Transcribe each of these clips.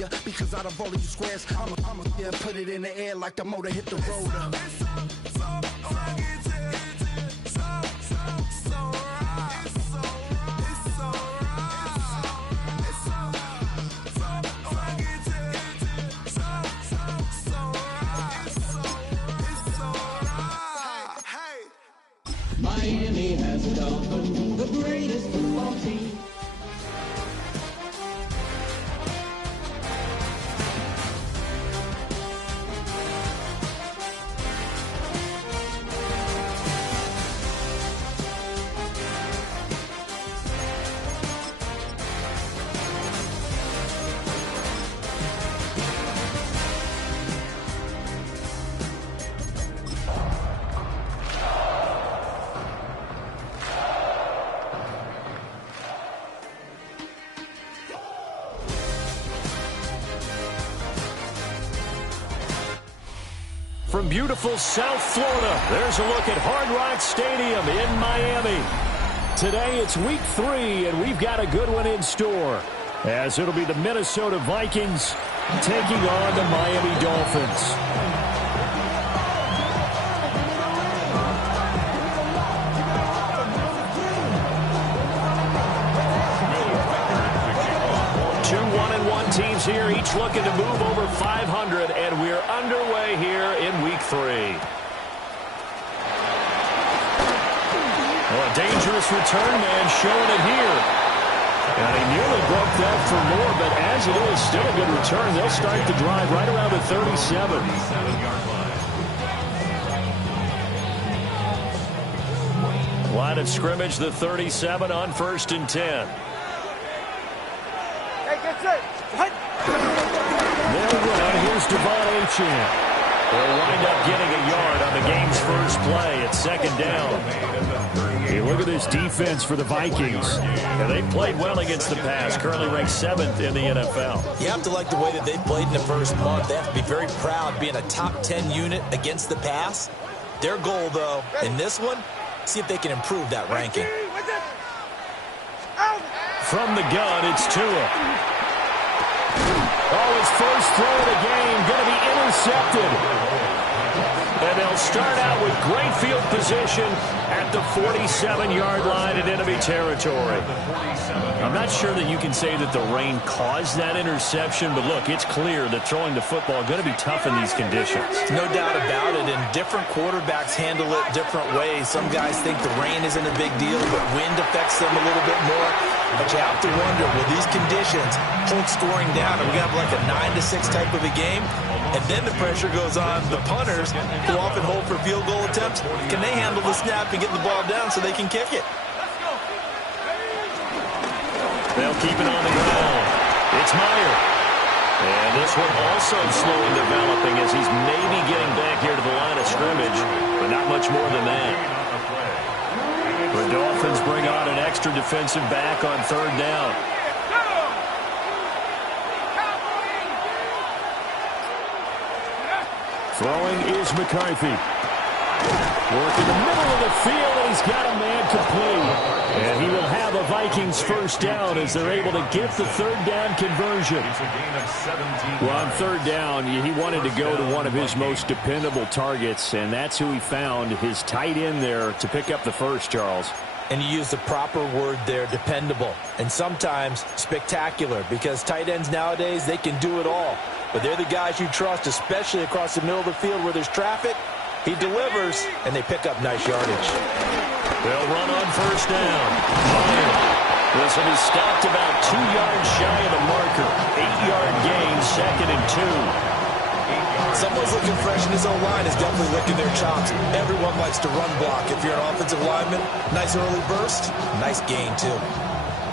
ya, because out of all of you squares, I'ma yeah, put it in the air like the motor hit the rotor. Miami has a Dolphin, the greatest football team. From beautiful South Florida, there's a look at Hard Rock Stadium in Miami. Today it's week 3, and we've got a good one in store, as it'll be the Minnesota Vikings taking on the Miami Dolphins. Teams here, each looking to move over 500, and we're underway here in week 3. Well, a dangerous return man showing it here. And he nearly broke that for more, but as it is, still a good return. They'll start the drive right around the 37. Line of scrimmage, the 37 on 1st and 10. They'll run. Here's Devon Achane. They'll wind up getting a yard on the game's first play at 2nd down. Hey, look at this defense for the Vikings. And they played well against the pass, currently ranked 7th in the NFL. You have to like the way that they played in the first month. They have to be very proud being a top 10 unit against the pass. Their goal, though, in this one, see if they can improve that ranking. From the gun, it's Tua. Oh, his first throw of the game going to be intercepted. And they'll start out with great field position at the 47-yard line in enemy territory. I'm not sure that you can say that the rain caused that interception, but look, it's clear that throwing the football is going to be tough in these conditions. No doubt about it, and different quarterbacks handle it different ways. Some guys think the rain isn't a big deal, but wind affects them a little bit more. But you have to wonder, will these conditions hold scoring down? Are we going to have like a 9-6 type of a game? And then the pressure goes on the punters, who often hold for field goal attempts. Can they handle the snap and get the ball down so they can kick it? They'll keep it on the ground. It's Meyer. And this one also slowly developing as he's maybe getting back here to the line of scrimmage, but not much more than that. The Dolphins bring on an extra defensive back on 3rd down. Throwing is McCarthy. Work in the middle of the field, and he's got a man complete. And he will have a Vikings first down as they're able to get the 3rd down conversion. Well, on 3rd down, he wanted to go to one of his most dependable targets, and that's who he found, his tight end there, to pick up the first, Charles. And you use the proper word there, dependable, and sometimes spectacular, because tight ends nowadays, they can do it all. But they're the guys you trust, especially across the middle of the field where there's traffic. He delivers, and they pick up nice yardage. They'll run on 1st down. This one is stopped about 2 yards shy of the marker. 8-yard gain, 2nd and 2. Someone's looking fresh, and his O-line is definitely licking their chops. Everyone likes to run block. If you're an offensive lineman, nice early burst, nice gain, too.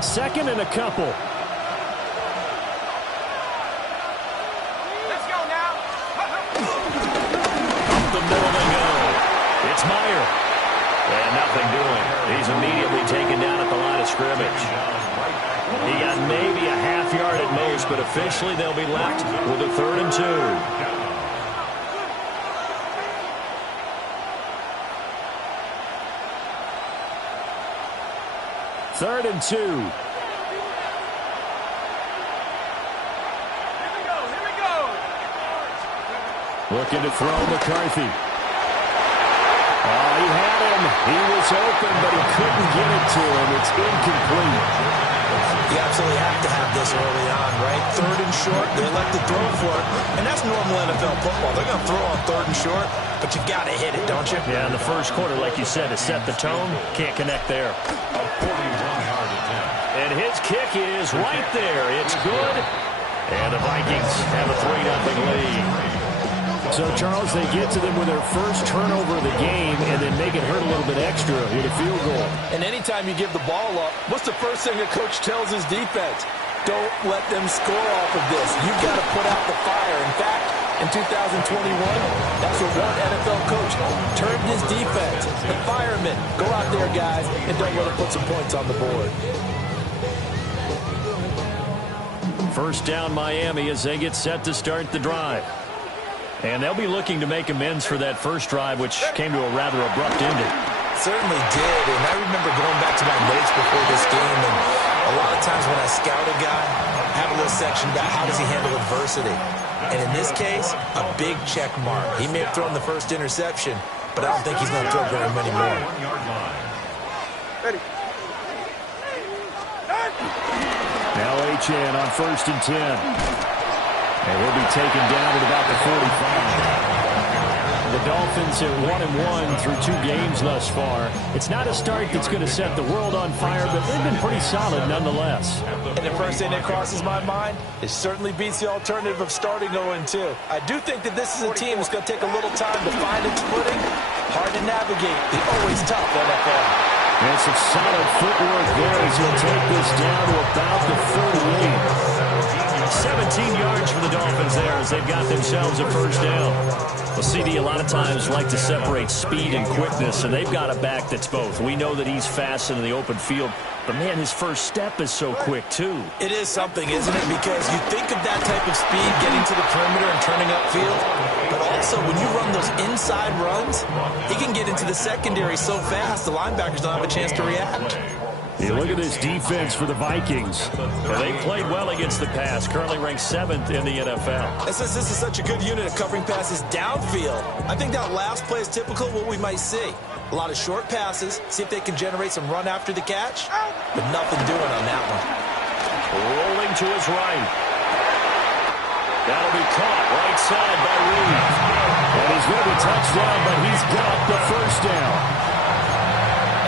2nd and a couple. Let's go now. Up the middle they go. It's Meyer. And nothing doing. He's immediately taken down at the line of scrimmage. He got maybe a half yard at most, but officially they'll be left with a 3rd and 2. 3rd and 2. Looking to throw McCarthy. Oh, he had him. He was open, but he couldn't get it to him. It's incomplete. You absolutely have to have this early on, right? Third and short, they elect to throw for it. And that's normal NFL football. They're going to throw on third and short, but you got to hit it, don't you? Yeah, in the first quarter, like you said, to set the tone, can't connect there. And his kick is right there. It's good. And the Vikings have a 3-0 lead. So, Charles, they get to them with their first turnover of the game and then make it hurt a little bit extra with a field goal. And anytime you give the ball up, what's the first thing a coach tells his defense? Don't let them score off of this. You've got to put out the fire. In fact, in 2021, that's what one NFL coach termed his defense. The firemen. Go out there, guys, and don't let them put some points on the board. First down, Miami, as they get set to start the drive. And they'll be looking to make amends for that first drive, which came to a rather abrupt ending. Certainly did, and I remember going back to my notes before this game, and a lot of times when I scout a guy, I have a little section about how does he handle adversity. And in this case, a big check mark. He may have thrown the first interception, but I don't think he's going to throw very many more. Now Achane on 1st and 10. And he'll be taken down at about the 45. The Dolphins at 1-1 through 2 games thus far. It's not a start that's going to set the world on fire, but they've been pretty solid nonetheless. And the first thing that crosses my mind, it certainly beats the alternative of starting 0-2. I do think that this is a team that's going to take a little time to find its footing. Hard to navigate the always tough NFL. And some solid footwork there as he'll take this down to about the 38. 17 yards for the Dolphins there as they've got themselves a first down. Well, CD, a lot of times like to separate speed and quickness, and they've got a back that's both. We know that he's fast in the open field, but, man, his first step is so quick, too. It is something, isn't it? Because you think of that type of speed getting to the perimeter and turning upfield, but also when you run those inside runs, he can get into the secondary so fast the linebackers don't have a chance to react. You look at this defense for the Vikings. They played well against the pass, currently ranked 7th in the NFL. And since this is such a good unit of covering passes downfield, I think that last play is typical of what we might see. A lot of short passes, see if they can generate some run after the catch, but nothing doing on that one. Rolling to his right. That'll be caught right side by Reed. And he's going to be touchdown, but he's got the first down.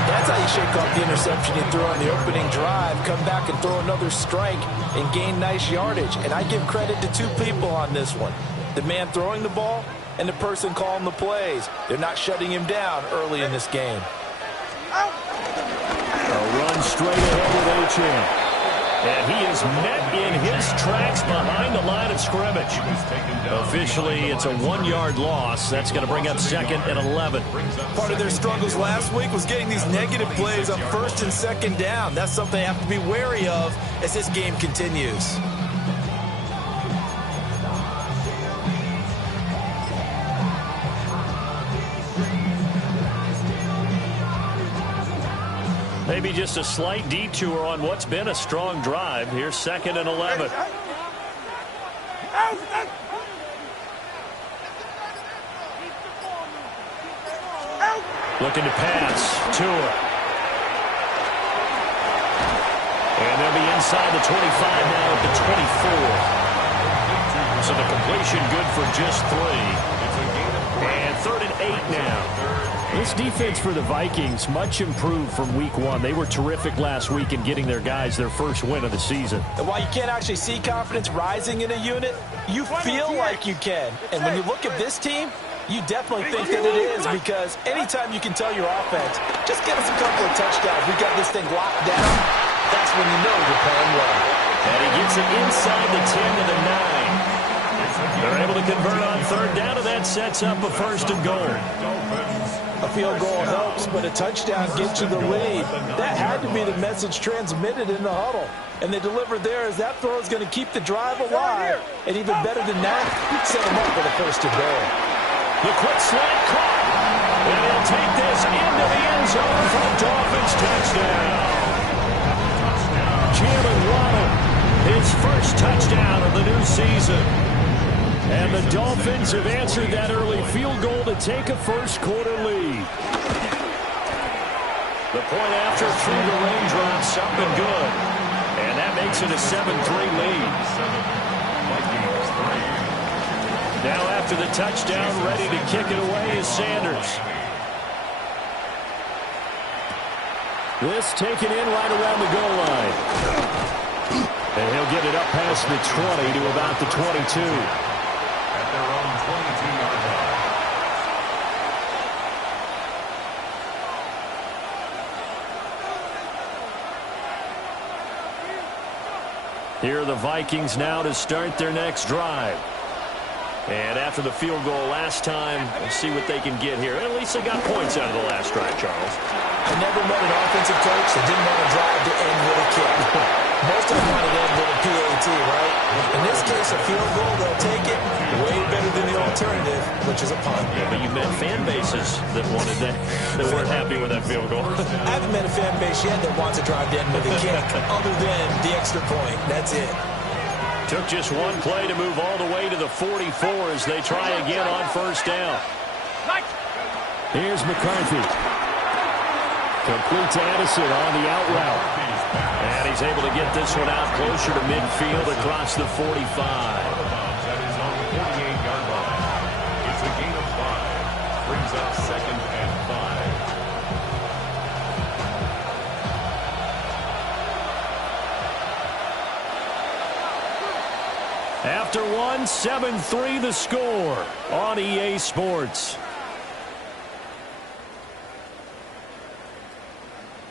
That's how you shake off the interception you threw on the opening drive, come back and throw another strike and gain nice yardage. And I give credit to 2 people on this one. The man throwing the ball and the person calling the plays. They're not shutting him down early in this game. A run straight ahead with Achane. And he is met in his tracks behind the line of scrimmage. Officially, it's a 1-yard loss. That's going to bring up 2nd and 11. Part of their struggles last week was getting these negative plays on 1st and 2nd down. That's something they have to be wary of as this game continues. Maybe just a slight detour on what's been a strong drive. Here's 2nd and 11. Looking to pass. Tua. And they'll be inside the 25 now at the 24. So the completion good for just 3. And 3rd and 8 now. This defense for the Vikings, much improved from week 1. They were terrific last week in getting their guys their first win of the season. And while you can't actually see confidence rising in a unit, you feel like you can. And when you look at this team, you definitely think that it is, because anytime you can tell your offense, just get us a couple of touchdowns, we got this thing locked down, that's when you know you're playing well. And he gets it inside the 10 to the 9. They're able to convert on 3rd down, and that sets up a 1st and goal. A field goal helps, but a touchdown gets you the lead. That had to be the message transmitted in the huddle. And they delivered there as that throw is going to keep the drive alive. And even better than that, set them up for the 1st and goal. The quick slant caught. And he'll take this into the end zone for the Dolphins touchdown. Jalen Waddle, his first touchdown of the new season. And the Dolphins have answered that early field goal to take a first-quarter lead. The point after through the raindrops, something good. And that makes it a 7-3 lead. Now after the touchdown, ready to kick it away is Sanders. This taken in right around the goal line. And he'll get it up past the 20 to about the 22. At their own 22-yard line. Here are the Vikings now to start their next drive. And after the field goal last time, we'll see what they can get here. At least they got points out of the last drive, Charles. I never met an offensive coach that didn't want to drive to end with a kick. Most of them want to end with a PAT, right? In this case, a field goal, they'll take it way better than the alternative, which is a punt. Yeah, but you met fan bases that wanted that weren't happy with that field goal. I haven't met a fan base yet that wants to drive to end with a kick, other than the extra point. That's it. Took just one play to move all the way to the 44 as they try again on first down. Here's McCarthy. Complete to Addison on the out route. And he's able to get this one out closer to midfield across the 45. That is on the 48-yard line. It's a gain of 5. Brings up 2nd and 5. After one, 7-3 the score on EA Sports.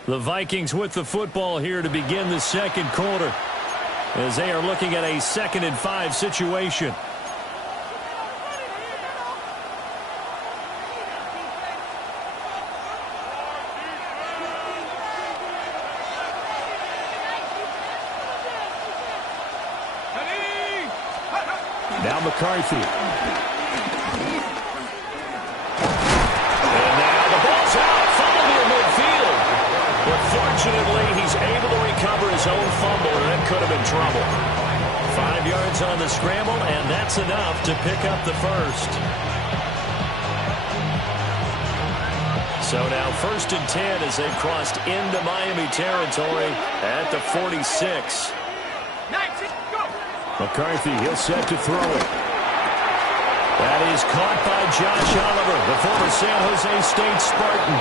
The Vikings with the football here to begin the second quarter as they are looking at a 2nd and 5 situation. Now McCarthy. And now the ball's out. Fumble near midfield. But fortunately, he's able to recover his own fumble, and that could have been trouble. 5 yards on the scramble, and that's enough to pick up the first. So now 1st and 10 as they've crossed into Miami territory at the 46. McCarthy, he'll set to throw it. That is caught by Josh Oliver, the former San Jose State Spartan.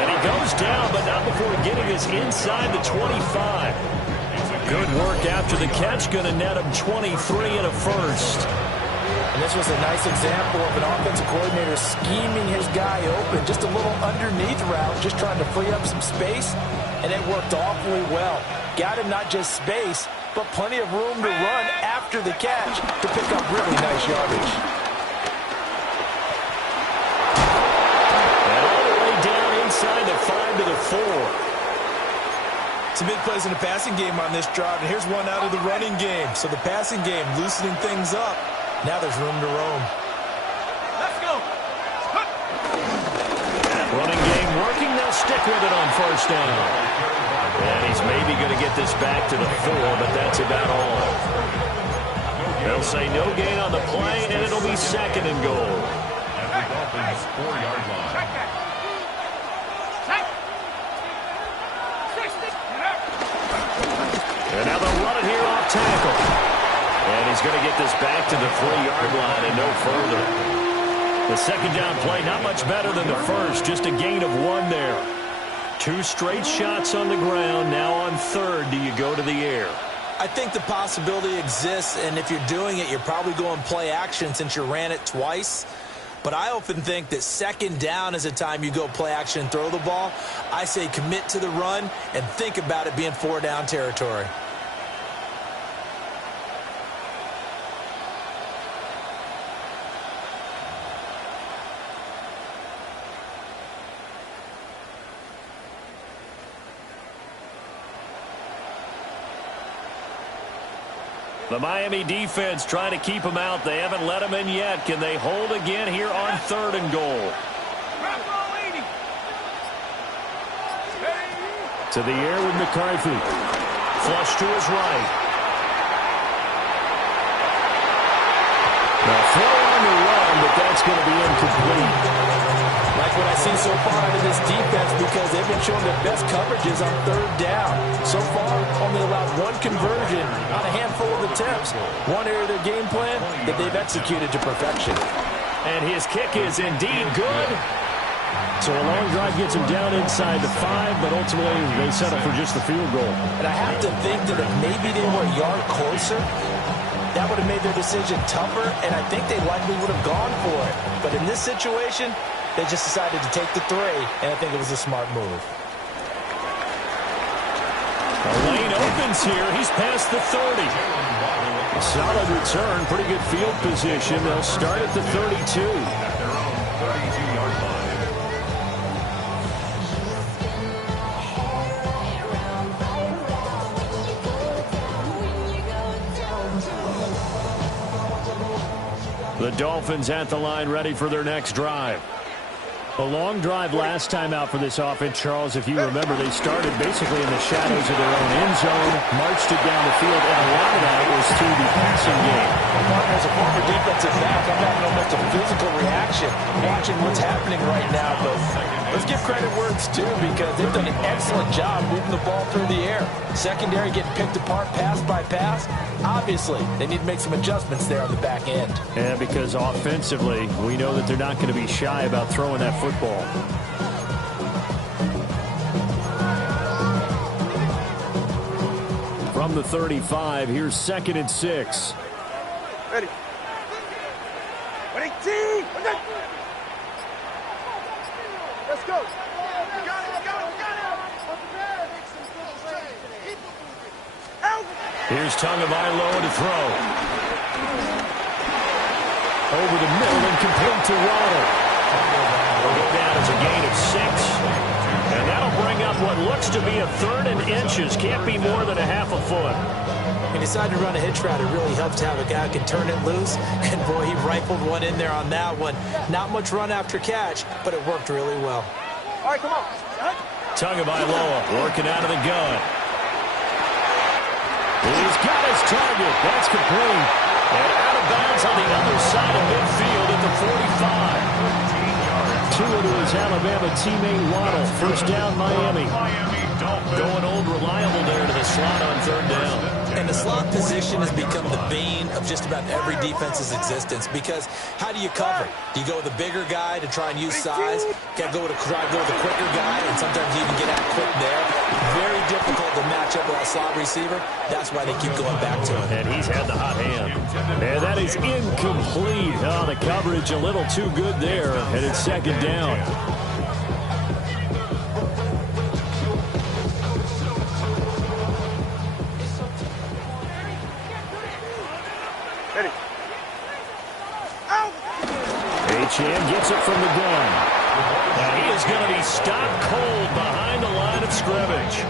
And he goes down, but not before getting us inside the 25. Good work after the catch, going to net him 23 and a first. And this was a nice example of an offensive coordinator scheming his guy open. Just a little underneath route, just trying to free up some space, and it worked awfully well. Got him not just space, but plenty of room to run after the catch to pick up really nice yardage. And all the way down inside the 5 to the 4. Some big plays in the passing game on this drive, and here's one out of the running game. So the passing game loosening things up. Now there's room to roam. Let's go. Running game working. They'll stick with it on first down. And he's maybe going to get this back to the 4, but that's about all. They'll say no gain on the play, and it'll be 2nd and goal. At the Dolphins' 4-yard line. And now they'll run it here off tackle. And he's going to get this back to the 3-yard line and no further. The second down play, not much better than the first, just a gain of 1 there. 2 straight shots on the ground. Now on 3rd, do you go to the air? I think the possibility exists, and if you're doing it, you're probably going play action since you ran it twice. But I often think that 2nd down is the time you go play action and throw the ball. I say commit to the run and think about it being 4-down territory. The Miami defense trying to keep him out. They haven't let him in yet. Can they hold again here on 3rd and goal? To the air with McCarthy. Flush to his right. going to be incomplete. Like what I've seen so far out of this defense, because they've been showing their best coverages on third down. So far, only allowed one conversion on a handful of attempts. One area of their game plan that they've executed to perfection. And his kick is indeed good. So a long drive gets him down inside the 5, but ultimately they settle for just the field goal. And I have to think that if maybe they were a yard closer, that would have made their decision tougher, and I think they likely would have gone for it. But in this situation, they just decided to take the 3, and I think it was a smart move. The lane opens here. He's past the 30. Solid return, pretty good field position. They'll start at the 32. At their own 32-yard line. The Dolphins at the line, ready for their next drive. A long drive last time out for this offense, Charles. If you remember, they started basically in the shadows of their own end zone, marched it down the field, and a lot of that was through the passing game. As a former defensive back, I'm having almost a physical reaction watching what's happening right now. But let's give credit where it's due, because they've done an excellent job moving the ball through the air. Secondary getting picked apart pass by pass. Obviously, they need to make some adjustments there on the back end. Yeah, because offensively, we know that they're not going to be shy about throwing that football. From the 35, here's 2nd and 6. Ready. Ready, team. Let's go. Here's Tagovailoa to throw. Over the middle and complete to Waddle. Will go down as a gain of 6. And that'll bring up what looks to be a 3rd and inches. Can't be more than a half a foot. He decided to run a hitch route. It really helps to have a guy who can turn it loose. And, boy, he rifled one in there on that one. Not much run after catch, but it worked really well. All right, come on. Tagovailoa working out of the gun. He's got his target. That's complete. And out of bounds on the other side of midfield at the 45. Tua to his Alabama teammate Waddle. First down, Miami. Going old reliable there to the slot on 3rd down. And the slot position has become the bane of just about every defense's existence, because how do you cover? Do you go with a bigger guy to try and use size? Got to try to go with a quicker guy, and sometimes you even get out quick there. Very difficult to match up with a slot receiver. That's why they keep going back to him. And he's had the hot hand. And that is incomplete. Oh, the coverage a little too good there, and it's 2nd down. Achane gets it from the gun. And he is going to be stopped cold behind the line of scrimmage.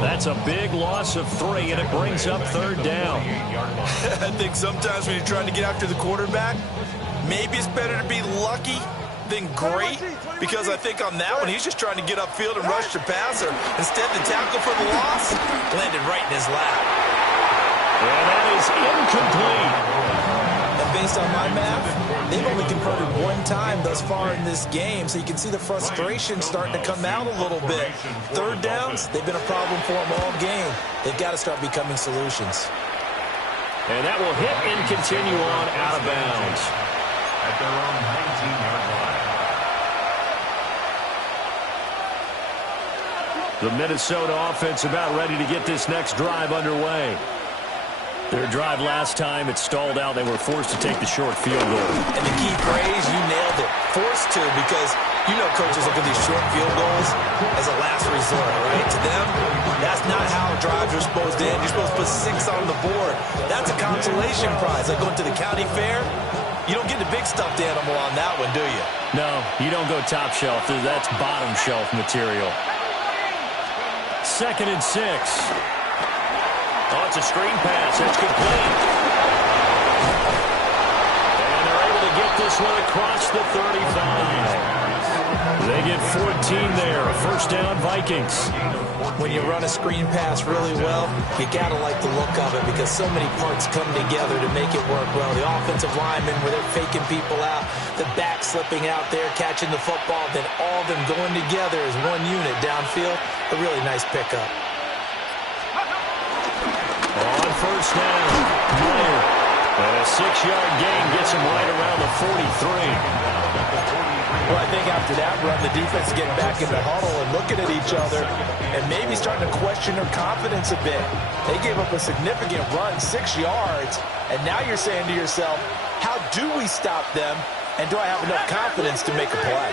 That's a big loss of 3, and it brings up 3rd down. I think sometimes when you're trying to get after the quarterback, maybe it's better to be lucky than great, because I think on that one, he's just trying to get upfield and rush the passer. Instead, the tackle for the loss landed right in his lap. And that is incomplete. And based on my math, they've only converted 1 time thus far in this game, so you can see the frustration starting to come out a little bit. 3rd downs, they've been a problem for them all game. They've got to start becoming solutions. And that will hit and continue on out of bounds. At their own 19-yard line. The Minnesota offense about ready to get this next drive underway. Their drive last time, it stalled out. They were forced to take the short field goal. And the key phrase, you nailed it. Forced to, because you know coaches look at these short field goals as a last resort, right? To them, that's not how drives are supposed to end. You're supposed to put 6 on the board. That's a consolation prize. Like going to the county fair, you don't get the big stuffed animal on that one, do you? No, you don't go top shelf. That's bottom shelf material. 2nd and 6. Oh, it's a screen pass. It's complete. And they're able to get this one across the 35. They They get 14 there. First down, Vikings. When you run a screen pass really well, you got to like the look of it because so many parts come together to make it work well. The offensive linemen where they're faking people out, the back slipping out there, catching the football, then all of them going together as one unit downfield. A really nice pickup. On first down, Miller. And a 6-yard gain gets him right around the 43. Well, I think after that run, the defense is getting back in the huddle and looking at each other and maybe starting to question their confidence a bit. They gave up a significant run, 6 yards, and now you're saying to yourself, how do we stop them, and do I have enough confidence to make a play?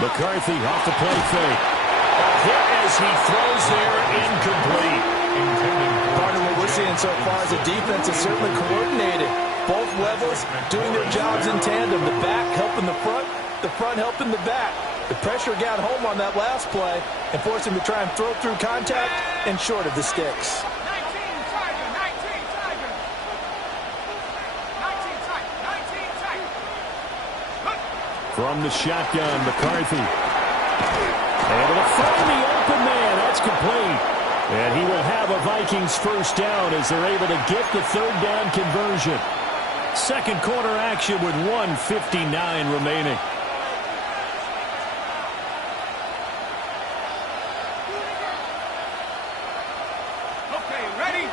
McCarthy off the play fake. A hit as he throws there, incomplete. Part of what we're seeing so far as a defense is certainly coordinated. Both levels doing their jobs in tandem. The back helping the front helping the back. The pressure got home on that last play and forced him to try and throw through contact and short of the sticks. 19 Tiger. From the shotgun, McCarthy. Able to find the open man. That's complete. And he will have a Vikings first down as they're able to get the third down conversion. Second quarter action with 1:59 remaining. Okay, ready?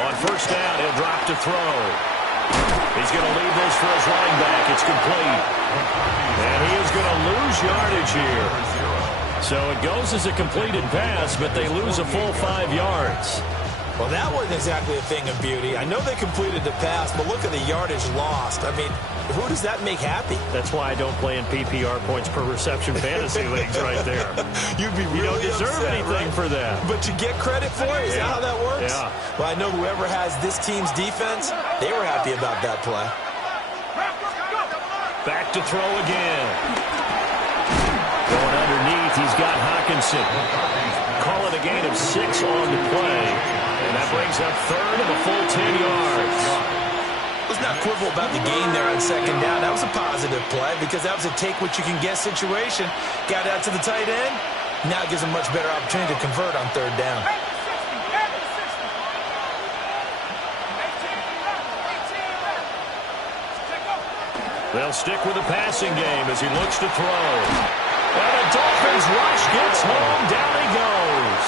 On first down, he'll drop to throw. He's going to leave this for his running back. It's complete. And he is going to lose yardage here. So it goes as a completed pass, but they lose a full 5 yards. Well, that wasn't exactly a thing of beauty. I know they completed the pass, but look at the yardage lost. I mean, who does that make happy? That's why I don't play in PPR points per reception fantasy leagues right there. You'd be really You don't deserve upset, anything right? for that. But you get credit for it? Is that how that works? Yeah. Well, I know whoever has this team's defense, they were happy about that play. Back to throw again. Going underneath, he's got Hockenson. Call it a gain of 6 on the play. And that brings up third of a full 10 yards. Let's not quibble about the gain there on second down. That was a positive play because that was a take-what-you-can-get situation. Got out to the tight end. Now it gives a much better opportunity to convert on third down. They'll stick with the passing game as he looks to throw. And the Dolphins rush gets home. Down he goes.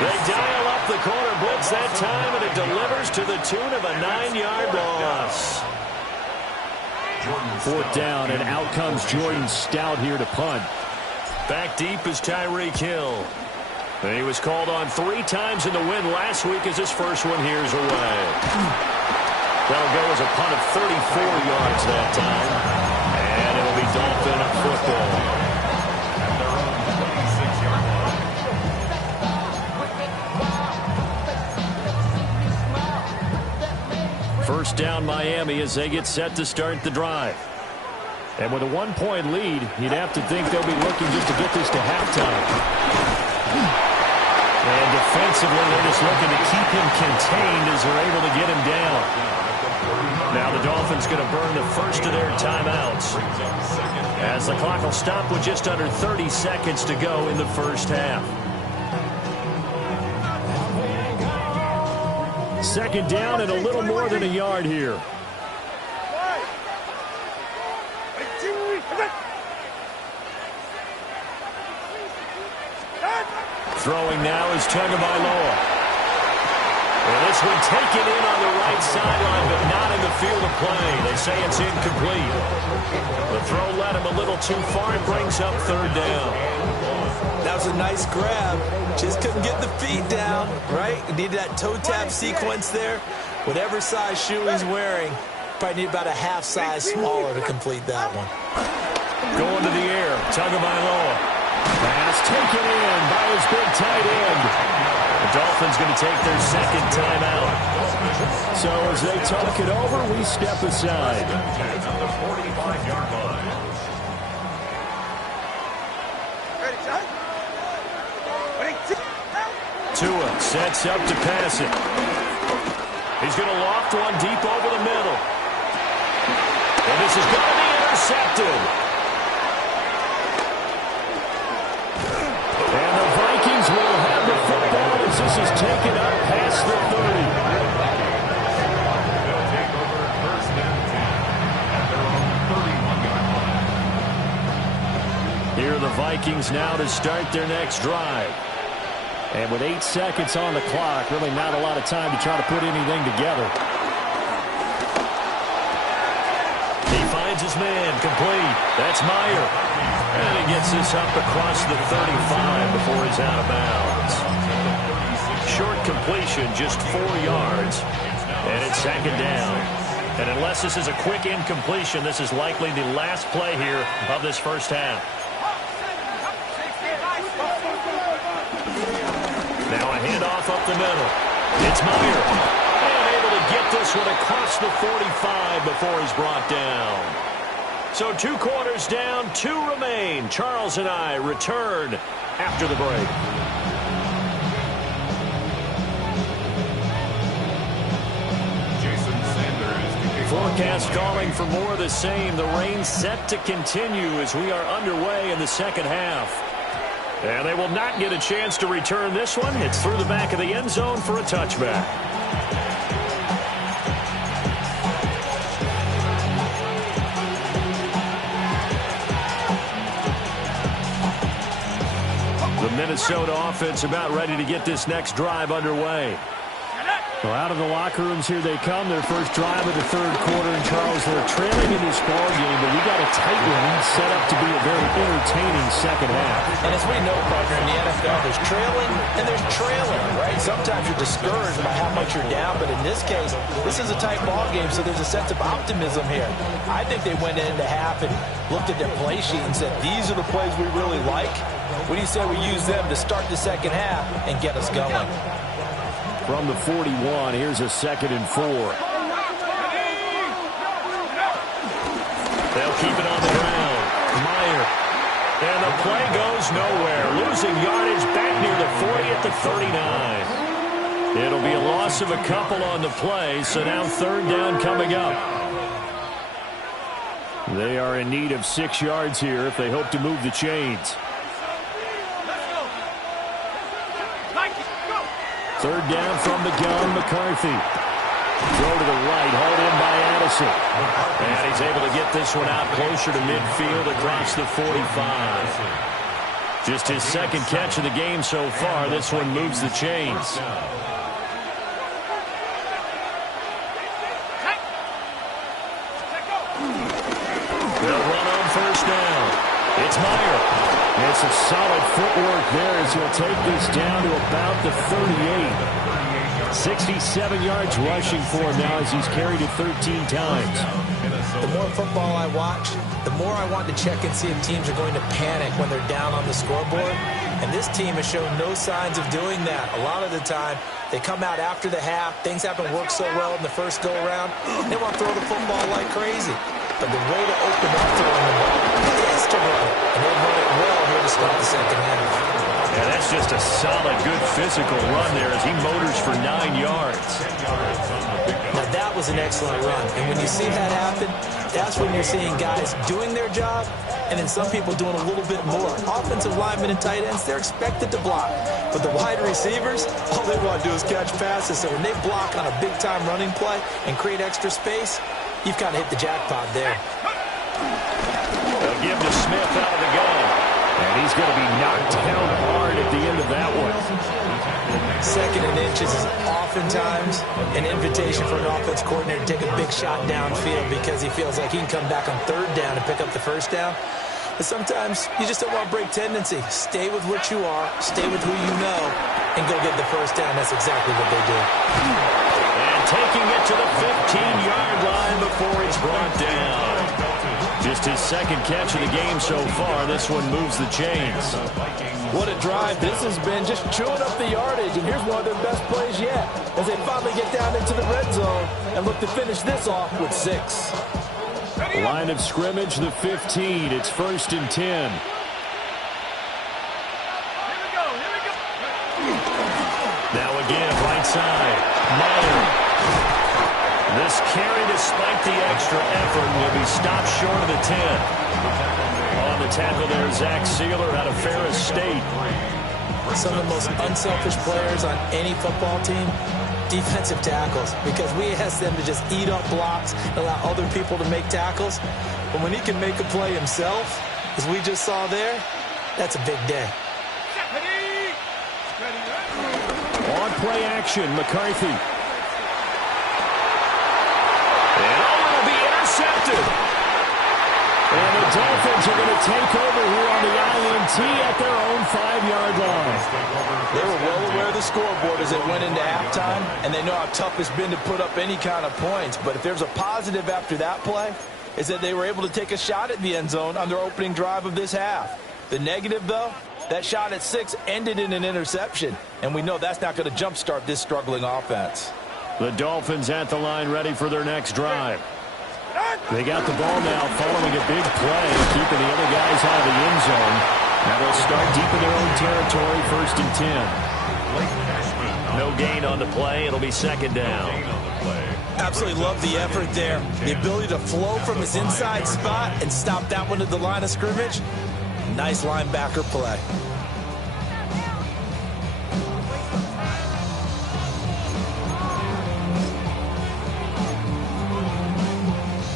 They dial up the corner blitz that time, and it delivers to the tune of a 9-yard loss. Fourth down, and out comes Jordan Stout here to punt. Back deep is Tyreek Hill. And he was called on 3 times in the win last week as his first one here's away. That'll go as a punt of 34 yards that time. And it'll be Dolphin football. First down Miami as they get set to start the drive. And with a 1-point lead, you'd have to think they'll be looking just to get this to halftime. And defensively, they're just looking to keep him contained as they're able to get him down. Now the Dolphins going to burn the first of their timeouts as the clock will stop with just under 30 seconds to go in the first half. Second down and a little more than a yard here. Throwing now is Tagovailoa. And this one taken in on the right sideline, but not in the field of play. They say it's incomplete. The throw led him a little too far and brings up third down. That was a nice grab. Just couldn't get the feet down, right? Needed that toe tap sequence there. Whatever size shoe he's wearing, probably need about a half size smaller to complete that one. Going to the air, Tagovailoa. Pass taken in by his big tight end. The Dolphins going to take their second timeout. So as they talk it over, we step aside. On the 45-yard line. Tua sets up to pass it. He's going to loft one deep over the middle. And this is going to be intercepted. And the Vikings will have the football as this is taken up past the 30. They'll take over first and 10 at their own 31-yard line. Here are the Vikings now to start their next drive. And with 8 seconds on the clock, really not a lot of time to try to put anything together. He finds his man, complete. That's Meyer. And he gets this up across the 35 before he's out of bounds. Short completion, just 4 yards. And it's second down. And unless this is a quick incompletion, this is likely the last play here of this first half. Now a handoff up the middle. It's Meyer. And able to get this one across the 45 before he's brought down. So 2 quarters down, 2 remain. Charles and I return after the break. Jason Sanders to kick off. Forecast calling for more of the same. The rain set to continue as we are underway in the second half. And they will not get a chance to return this one. It's through the back of the end zone for a touchback. The Minnesota offense about ready to get this next drive underway. Well, out of the locker rooms here they come. Their first drive of the third quarter. And Charles, they're trailing in this ball game, but we got a tight one set up to be a very entertaining second half. And as we know, partner, in the NFL, there's trailing and there's trailing, right? Sometimes you're discouraged by how much you're down, but in this case, this is a tight ball game, so there's a sense of optimism here. I think they went into half and looked at their play sheet and said, these are the plays we really like. What do you say we use them to start the second half and get us going? From the 41, here's a 2nd and 4. They'll keep it on the ground. Meyer. And the play goes nowhere. Losing yardage back near the 40 at the 39. It'll be a loss of a couple on the play, so now 3rd down coming up. They are in need of 6 yards here if they hope to move the chains. 3rd down from the gun, McCarthy. Throw to the right, hauled in by Addison. And he's able to get this one out closer to midfield across the 45. Just his 2nd catch of the game so far. This one moves the chains. They'll run on 1st down. It's Meyer. And some solid footwork there as he'll take this down to about the 38. 67 yards rushing for him now as he's carried it 13 times. The more football I watch, the more I want to check and see if teams are going to panic when they're down on the scoreboard. And this team has shown no signs of doing that. A lot of the time, they come out after the half. Things haven't worked so well in the first go-around. They want to throw the football like crazy. But the way to open up throwing the ball is to run it. And they've run it well here to start the second half. Yeah, that's just a solid, good physical run there as he motors for 9 yards. Now, that was an excellent run. And when you see that happen, that's when you're seeing guys doing their job and then some people doing a little bit more. Offensive linemen and tight ends, they're expected to block. But the wide receivers, all they want to do is catch passes. So when they block on a big-time running play and create extra space, you've kind of hit the jackpot there. They'll give to Smith out of the gun. And he's going to be knocked down hard at the end of that one. 2nd and inches is oftentimes an invitation for an offense coordinator to take a big shot downfield because he feels like he can come back on 3rd down and pick up the 1st down. But sometimes you just don't want to break tendency. Stay with what you are, stay with who you know, and go get the 1st down. That's exactly what they do. And taking it to the 15-yard line before he's brought down. Just his 2nd catch of the game so far. This one moves the chains. What a drive this has been, just chewing up the yardage. And here's one of their best plays yet as they finally get down into the red zone and look to finish this off with 6. Line of scrimmage, the 15. It's 1st and 10. inside. Meyer. This carry, despite the extra effort, will be stopped short of the 10. On the tackle there, Zach Sealer out of Ferris State. Some of the most unselfish players on any football team, defensive tackles, because we ask them to just eat up blocks, allow other people to make tackles. But when he can make a play himself, as we just saw there, that's a big day. On play action, McCarthy. And will be intercepted. And the Dolphins are going to take over here on the INT at their own 5-yard line. They were well aware of the scoreboard as they went into halftime, and they know how tough it's been to put up any kind of points. But if there's a positive after that play, is that they were able to take a shot at the end zone on their opening drive of this half. The negative, though, that shot at 6 ended in an interception, and we know that's not going to jumpstart this struggling offense. The Dolphins at the line ready for their next drive. They got the ball now following a big play, keeping the other guys out of the end zone. Now they'll start deep in their own territory, 1st and 10. No gain on the play. It'll be 2nd down. Absolutely love the effort there. The ability to flow from his inside spot and stop that one at the line of scrimmage. Nice linebacker play.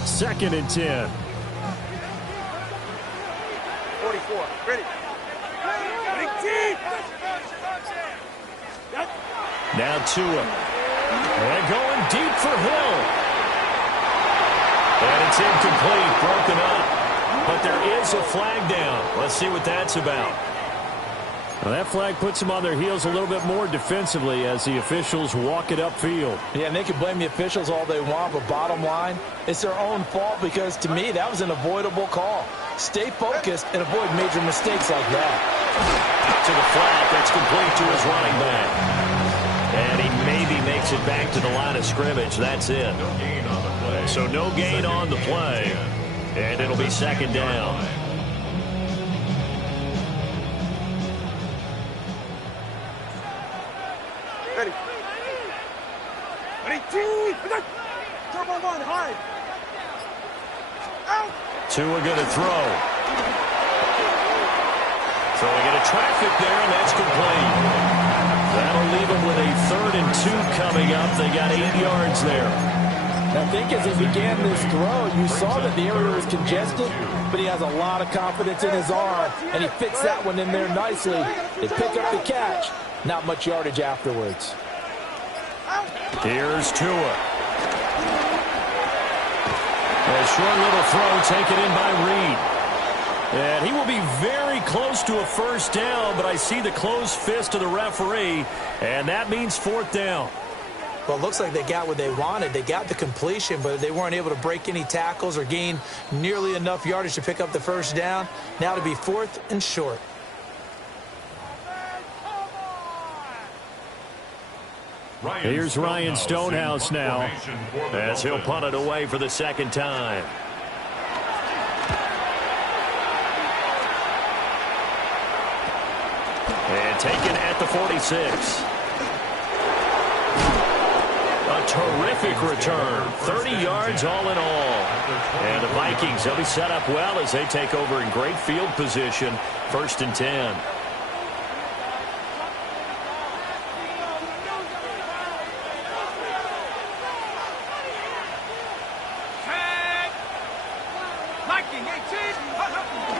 Second and 10. 44. Ready. Now Tua. And going deep for Hill. And it's incomplete, broken up. But there is a flag down. Let's see what that's about. Well, that flag puts them on their heels a little bit more defensively as the officials walk it upfield. Yeah, and they can blame the officials all they want, but bottom line, it's their own fault because, to me, that was an avoidable call. Stay focused and avoid major mistakes like that. To the flat, that's complete to his running back. And he maybe makes it back to the line of scrimmage. That's it. So no gain on the play. And it'll be 2nd down. Ready. Ready, two. Turbo one, high. Out. Tua going to throw. Throwing into traffic there, and that's complete. That'll leave him with a 3rd and 2 coming up. They got 8 yards there. I think as he began this throw, you saw that the area was congested, but he has a lot of confidence in his arm, and he fits that one in there nicely. They pick up the catch. Not much yardage afterwards. Here's Tua. A short little throw taken in by Reed. And he will be very close to a 1st down, but I see the closed fist of the referee, and that means 4th down. Well, it looks like they got what they wanted. They got the completion, but they weren't able to break any tackles or gain nearly enough yardage to pick up the 1st down. Now to be 4th and short. Here's Ryan Stonehouse now as he'll punt it away for the 2nd time. And taken at the 46. A terrific return. 30 yards all in all. And the Vikings, they'll be set up well as they take over in great field position. 1st and 10.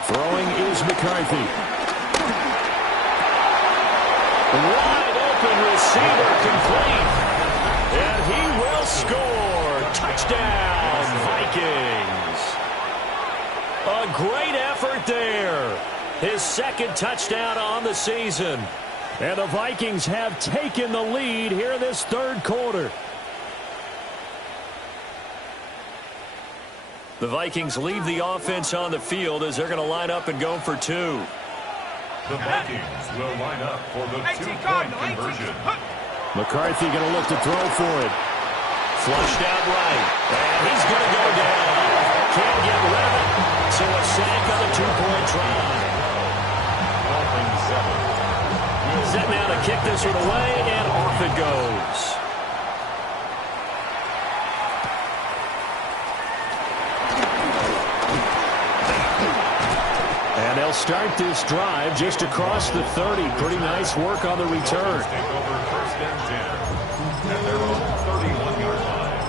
Throwing is McCarthy. Wide open receiver complete. And he will score. Touchdown, Vikings. A great effort there. His 2nd touchdown on the season. And the Vikings have taken the lead here in this 3rd quarter. The Vikings leave the offense on the field as they're going to line up and go for 2. The Vikings will line up for the 2-point conversion. McCarthy going to look to throw for it. Flushed out right. And he's going to go down. Can't get rid of it. So a sack on the 2-point try. Set now to kick this one away, and off it goes. start this drive just across the 30. Pretty nice work on the return. Take over first and 10 at their own 31-yard line.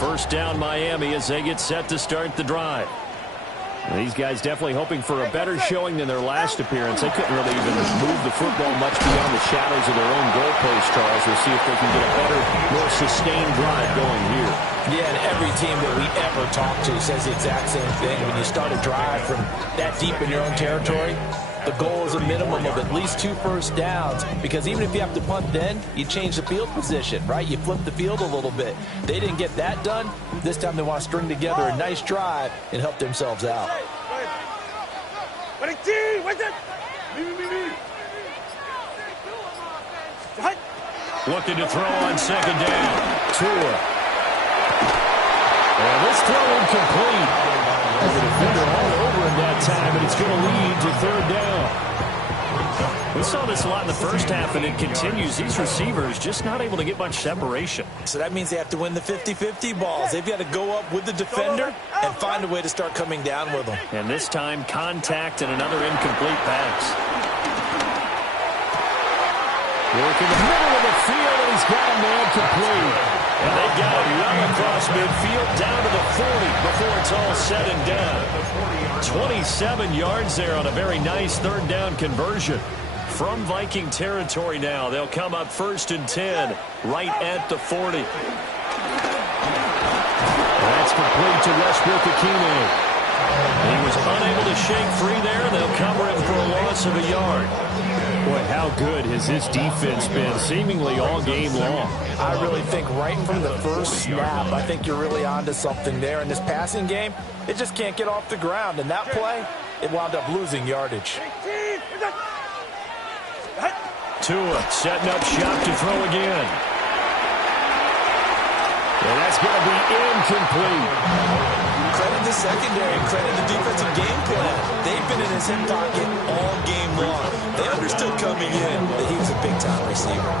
First down Miami as they get set to start the drive. These guys definitely hoping for a better showing than their last appearance. They couldn't really even move the football much beyond the shadows of their own goalpost, Charles. We'll see if they can get a better, more sustained drive going here. Yeah, and every team that we ever talk to says the exact same thing. When you start a drive from that deep in your own territory, the goal is a minimum of at least 2 first downs, because even if you have to punt then, you change the field position, right? You flip the field a little bit. They didn't get that done. This time they want to string together a nice drive and help themselves out. Looking to throw on second down. Tua. And this throw incomplete. As a defender all over him that time, and it's going to lead to third down. We saw this a lot in the first half, and it continues. These receivers just not able to get much separation. So that means they have to win the 50-50 balls. They've got to go up with the defender and find a way to start coming down with them. And this time, contact and another incomplete pass. Work in the middle of the field, and he's got a man complete. And they got it well across midfield down to the 40 before it's all said and done. 27 yards there on a very nice third down conversion. From Viking territory now, they'll come up first and 10 right at the 40. That's complete to Westbrook-Ikhine. He was unable to shake free there, and they'll cover him for a loss of a yard. Boy, how good has this defense been, seemingly all game long. I really think right from the first snap, I think you're really onto something there. In this passing game, it just can't get off the ground. And that play, it wound up losing yardage. Tua setting up shop to throw again. And that's going to be incomplete. Credit the secondary, credit the defensive game plan. They've been in his hip pocket all game long. They understood coming in that he was a big-time receiver.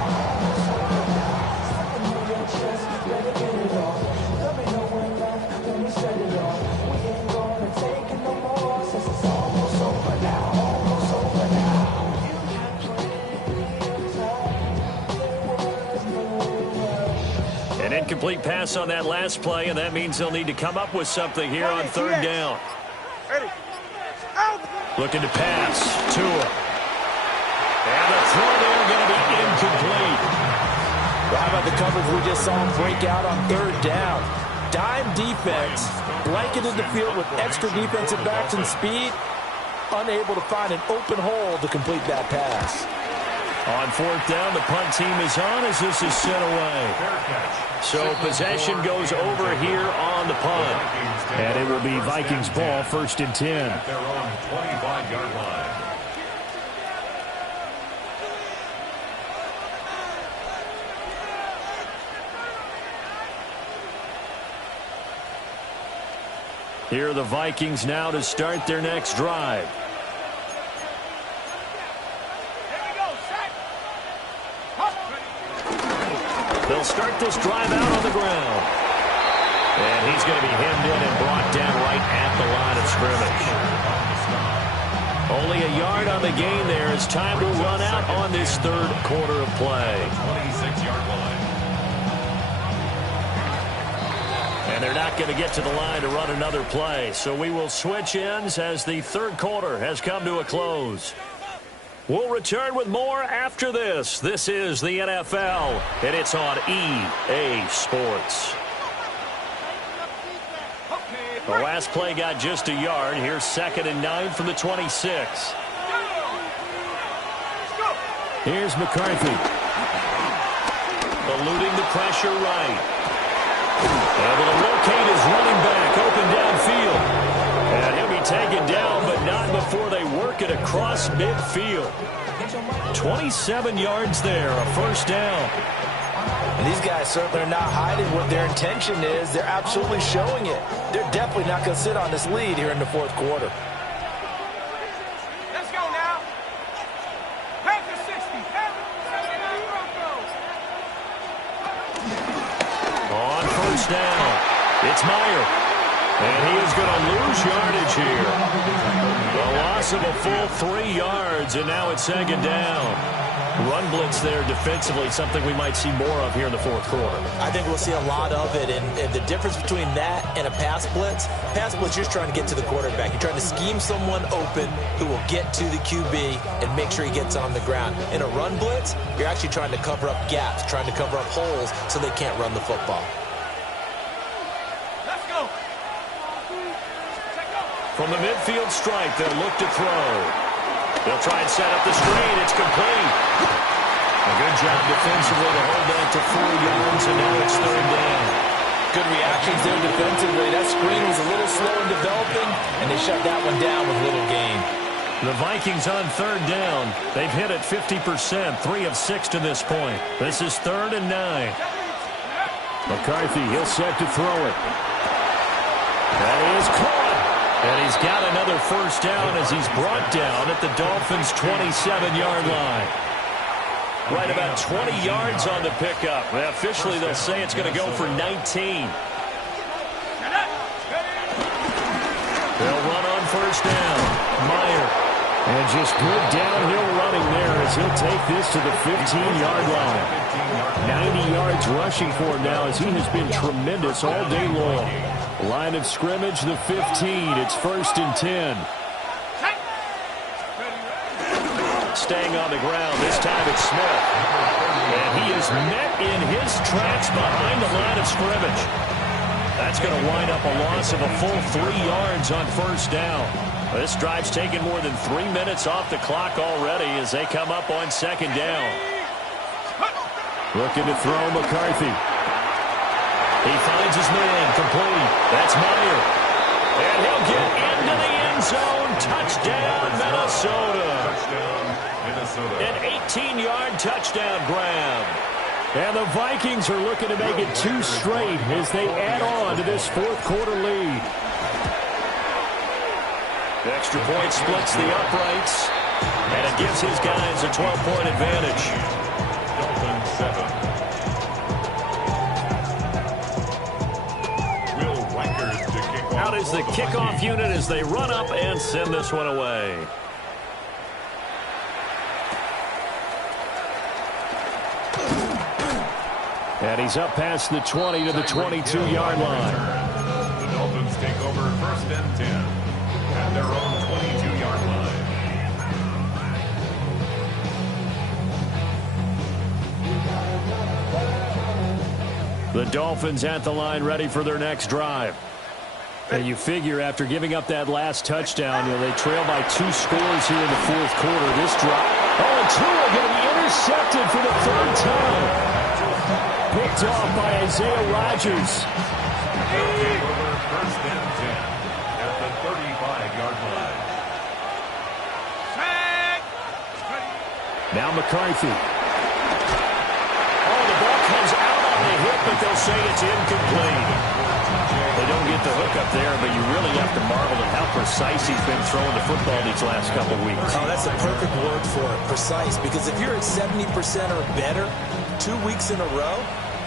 An incomplete pass on that last play, and that means they'll need to come up with something here on third down. Looking to pass. Tua. And the throw there going to be incomplete. Well, how about the coverage we just saw him break out on third down? Dime defense, blanketed the field with extra defensive backs and speed, unable to find an open hole to complete that pass. On fourth down, the punt team is on as this is sent away. So possession goes over here on the punt. And it will be Vikings ball, first and 10. At their own 25-yard line. Here are the Vikings now to start their next drive. They'll start this drive out on the ground. And he's going to be hemmed in and brought down right at the line of scrimmage. Only a yard on the gain there as time will run out on this third quarter of play. 26-yard line. And they're not going to get to the line to run another play. So we will switch ends as the third quarter has come to a close. We'll return with more after this. This is the NFL, and it's on EA Sports. The last play got just a yard. Here's 2nd and 9 from the 26. Here's McCarthy. Eluding the pressure right. Able to locate his running back open downfield. And he'll be taken down, but not before they work it across midfield. 27 yards there, a first down. And these guys certainly are not hiding what their intention is. They're absolutely showing it. They're definitely not going to sit on this lead here in the fourth quarter. Let's go now. Pack the 60. On first down, it's Meyer. And he is going to lose yardage here. A loss of a full 3 yards, and now it's second down. Run blitz there defensively, something we might see more of here in the fourth quarter. I think we'll see a lot of it, and the difference between that and a pass blitz, you're just trying to get to the quarterback. You're trying to scheme someone open who will get to the QB and make sure he gets on the ground. In a run blitz, you're actually trying to cover up gaps, trying to cover up holes so they can't run the football. Let's go. From the midfield stripe, they'll look to throw. They'll try and set up the screen. It's complete. A good job defensively to hold that to 4 yards, and now it's third down. Good reactions there defensively. That screen was a little slow in developing, and they shut that one down with little gain. The Vikings on third down. They've hit it 50%, 3 of 6 to this point. This is 3rd and 9. McCarthy, he'll set to throw it. That is caught. And he's got another first down as he's brought down at the Dolphins' 27-yard line. Right about 20 yards on the pickup. Officially, they'll say it's going to go for 19. They'll run on first down. Meyer. And just good downhill running there as he'll take this to the 15-yard line. 90 yards rushing for him now as he has been tremendous all day long. Line of scrimmage, the 15. It's 1st and 10. Staying on the ground. This time it's Smith. And he is met in his tracks behind the line of scrimmage. That's going to wind up a loss of a full 3 yards on first down. This drive's taken more than 3 minutes off the clock already as they come up on second down. Looking to throw McCarthy. He finds his man, complete. That's Meyer. And he'll get into the end zone. Touchdown, Minnesota. An 18-yard touchdown grab. And the Vikings are looking to make it 2 straight as they add on to this fourth quarter lead. The extra point splits the uprights, and it gives his guys a 12-point advantage. Dolphins 7. Out is the kickoff unit as they run up and send this one away. And he's up past the 20 to the 22-yard line. The Dolphins take over 1st and 10 at their own 22-yard line. The Dolphins at the line ready for their next drive. And you figure after giving up that last touchdown, they trail by 2 scores here in the fourth quarter. This drive. Oh, and Tua going to be intercepted for the 3rd time. Picked off by Isaiah Rodgers. Take over 1st and 10 at the 35-yard line. Now McCarthy. Oh, the ball comes out on the hip, but they'll say it's incomplete. They don't get the hook up there, but you really have to marvel at how precise he's been throwing the football these last couple of weeks. Oh, that's a perfect word for it, precise, because if you're at 70% or better 2 weeks in a row,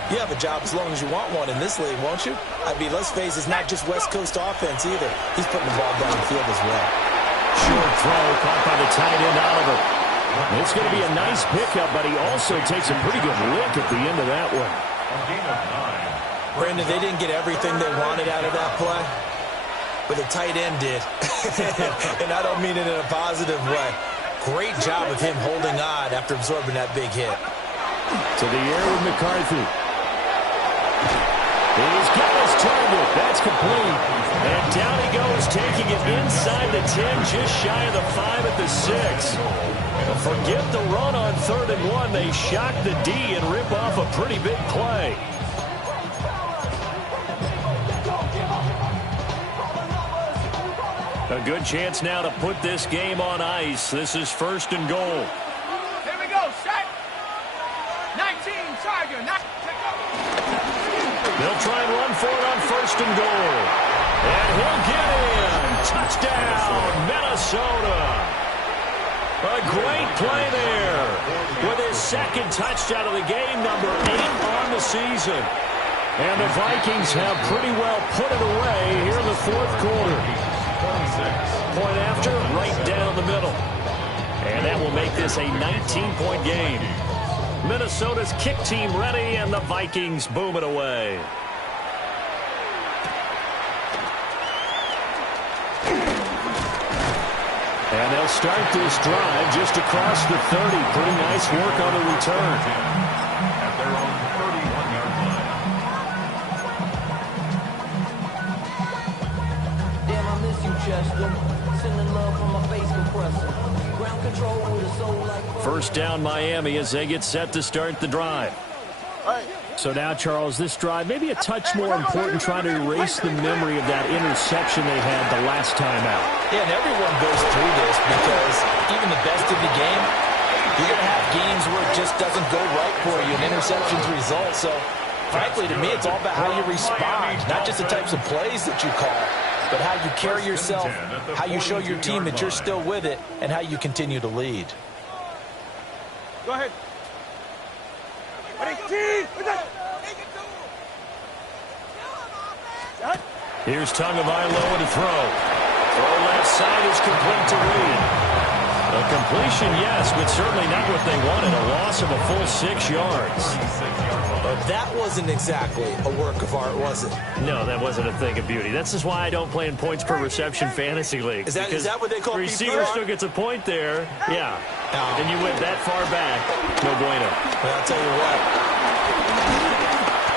you have a job as long as you want one in this league, won't you? I mean, let's face it, it's not just West Coast offense either. He's putting the ball down the field as well. Short throw caught by the tight end Oliver. It's going to be a nice pickup, but he also takes a pretty good lick at the end of that one. A gain of 9. Brandon, they didn't get everything they wanted out of that play, but the tight end did. And I don't mean it in a positive way. Great job of him holding on after absorbing that big hit. To the air with McCarthy. He's got his target. That's complete. And down he goes, taking it inside the 10, just shy of the 5 at the 6. Forget the run on 3rd and 1. They shock the D and rip off a pretty big play. A good chance now to put this game on ice. This is 1st and goal. Here we go, set. 19, Tiger. They'll try and run for it on 1st and goal. And he'll get in. Touchdown, Minnesota. A great play there with his 2nd touchdown of the game, number 8 on the season. And the Vikings have pretty well put it away here in the fourth quarter. Point after, right down the middle. And that will make this a 19-point game. Minnesota's kick team ready, and the Vikings boom it away. And they'll start this drive just across the 30. Pretty nice work on the return. At their own 31-yard line. Damn, I miss you, Chester. Sending love from my face compressor. Ground control with a soul like... First down Miami as they get set to start the drive. So now, Charles, this drive maybe a touch more important, trying to erase the memory of that interception they had the last time out. Yeah, and everyone goes through this because even the best of the game, you're going to have games where it just doesn't go right for you, and interceptions result. So, frankly, to me, it's all about how you respond, not just the types of plays that you call, but how you carry yourself, how you show your team that you're still with it, and how you continue to lead. Go ahead. Here's Tagovailoa to throw. Throw left side is complete to Reed. A completion, yes, but certainly not what they wanted. A loss of a full 6 yards. But that wasn't exactly a work of art, was it? No, that wasn't a thing of beauty. That's just why I don't play in points per reception fantasy leagues. Is that what they call the receiver still gets a point there. Yeah. And you went that far back. No bueno. Well, I'll tell you what.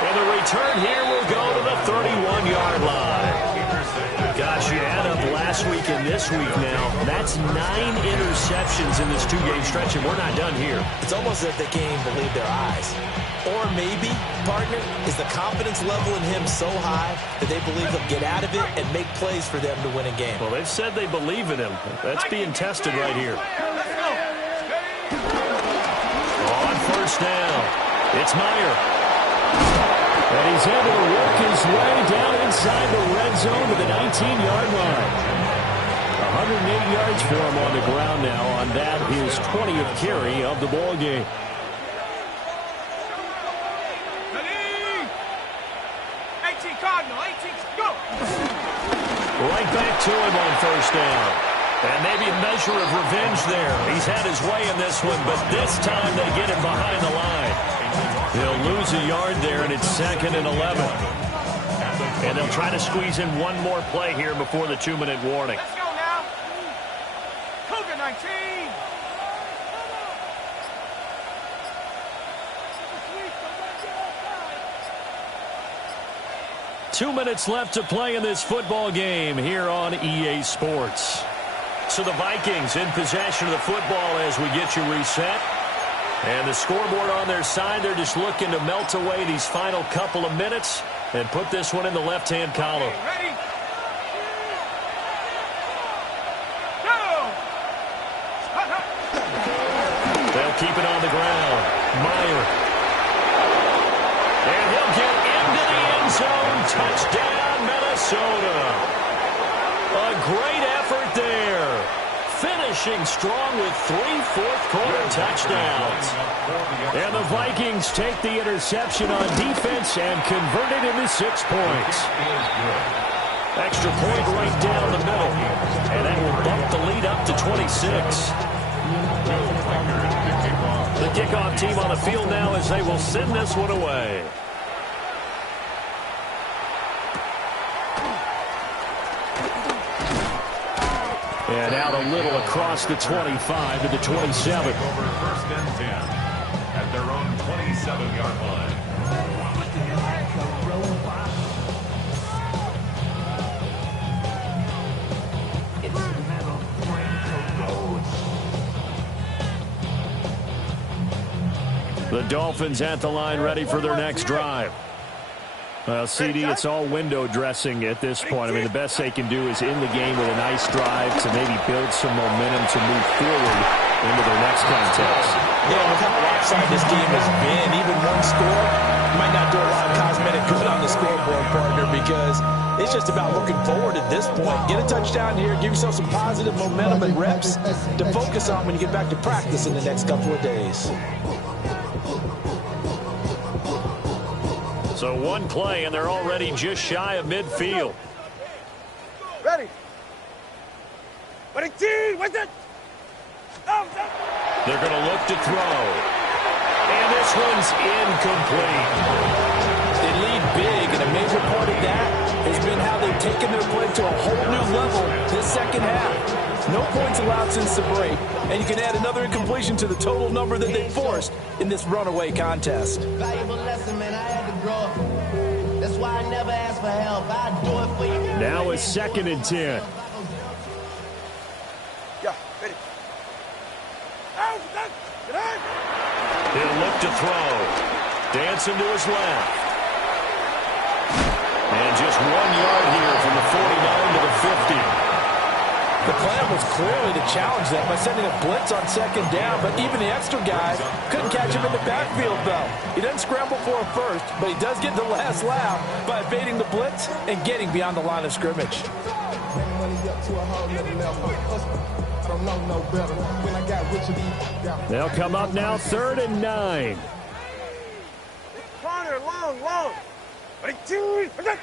And the return here will go to the 31-yard line. Gosh, you add up last week and this week now. That's 9 interceptions in this 2-game stretch, and we're not done here. It's almost as if they can't even believe their eyes. Or maybe, partner, is the confidence level in him so high that they believe he'll get out of it and make plays for them to win a game. Well, they've said they believe in him. That's being tested right here. On first down, it's Meyer. And he's able to work his way down inside the red zone to the 19-yard line. 108 yards for him on the ground now on that, his 20th carry of the ball game. 18 Cardinal, 18, go! Right back to him on first down. And maybe a measure of revenge there. He's had his way in this one, but this time they get him behind the line. They'll lose a yard there, and it's 2nd and 11. And they'll try to squeeze in one more play here before the 2-minute warning. Let's go now. Cougar 19. 2 minutes left to play in this football game here on EA Sports. So the Vikings in possession of the football as we get you reset. And the scoreboard on their side, they're just looking to melt away these final couple of minutes and put this one in the left-hand column. Ready? Go! They'll keep it on the ground. Meyer. And he'll get into the end zone. Touchdown, Minnesota. A great effort there. Finishing strong with 3 fourth-quarter touchdowns. And the Vikings take the interception on defense and convert it into 6 points. Extra point right down the middle. And that will bump the lead up to 26. The kickoff team on the field now as they will send this one away. And out a little across the 25 to the 27. Over 1st and 10 at their own 27-yard line. The Dolphins at the line ready for their next drive. Well, CD, it's all window dressing at this point. I mean, the best they can do is in the game with a nice drive to maybe build some momentum to move forward into their next contest. Yeah, with how lopsided this game has been, even one score might not do a lot of cosmetic good on the scoreboard, partner, because it's just about looking forward at this point. Get a touchdown here, give yourself some positive momentum and reps to focus on when you get back to practice in the next couple of days. So one play, and they're already just shy of midfield. Ready. Ready, team, what's it? They're going to look to throw. And this one's incomplete. They lead big, and a major part of that has been how they've taken their play to a whole new level this second half. No points allowed since the break, and you can add another incompletion to the total number that they forced in this runaway contest. Valuable lesson, man. I had to grow up. That's why I never ask for help. I do it for you. Now it's 2nd and 10. Yeah, ready. He'll look to throw. Dancing to his left. And just 1 yard here from the 49 to the 50. The plan was clearly to challenge them by sending a blitz on 2nd down, but even the extra guy couldn't catch him in the backfield, though. He doesn't scramble for it first, but he does get the last laugh by evading the blitz and getting beyond the line of scrimmage. They'll come up now 3rd and 9. Corner, long. Ready, team, what's it?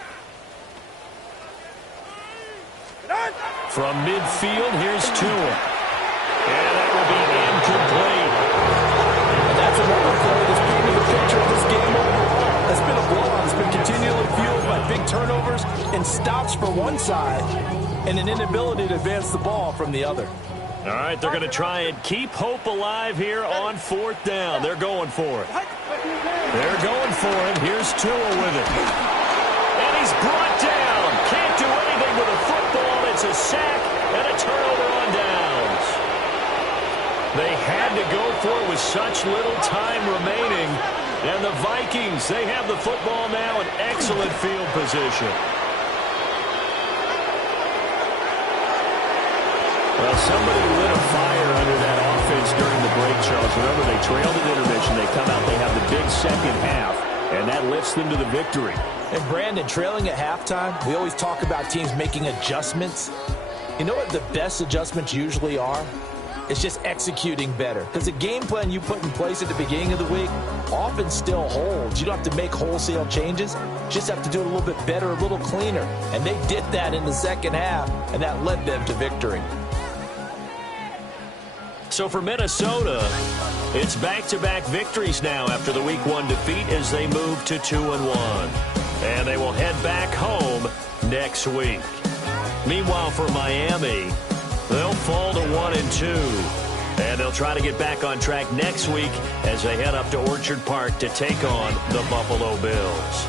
From midfield, here's Tua. And that will be incomplete. And that's another play that's painting the picture of this game overall. It's been a blowout. It's been continually fueled by big turnovers and stops for one side and an inability to advance the ball from the other. All right, they're going to try and keep hope alive here on 4th down. They're going for it. They're going for it. Here's Tua with it. And he's brought down. Can't do anything with a football. It's a sack and a turnover on downs. They had to go for it with such little time remaining. And the Vikings, they have the football now in excellent field position. Well, somebody lit a fire under that offense during the break, Charles. Remember, they trailed at intermission. They come out, they have the big second half, and that lifts them to the victory. And Brandon, trailing at halftime, we always talk about teams making adjustments. You know what the best adjustments usually are? It's just executing better. Because the game plan you put in place at the beginning of the week often still holds. You don't have to make wholesale changes. You just have to do it a little bit better, a little cleaner. And they did that in the second half, and that led them to victory. So for Minnesota, it's back-to-back victories now after the Week 1 defeat as they move to 2-1. And they will head back home next week. Meanwhile, for Miami, they'll fall to 1-2. And they'll try to get back on track next week as they head up to Orchard Park to take on the Buffalo Bills.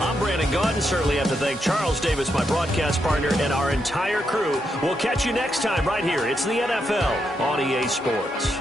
I'm Brandon Gaudin. Certainly have to thank Charles Davis, my broadcast partner, and our entire crew. We'll catch you next time right here. It's the NFL on EA Sports.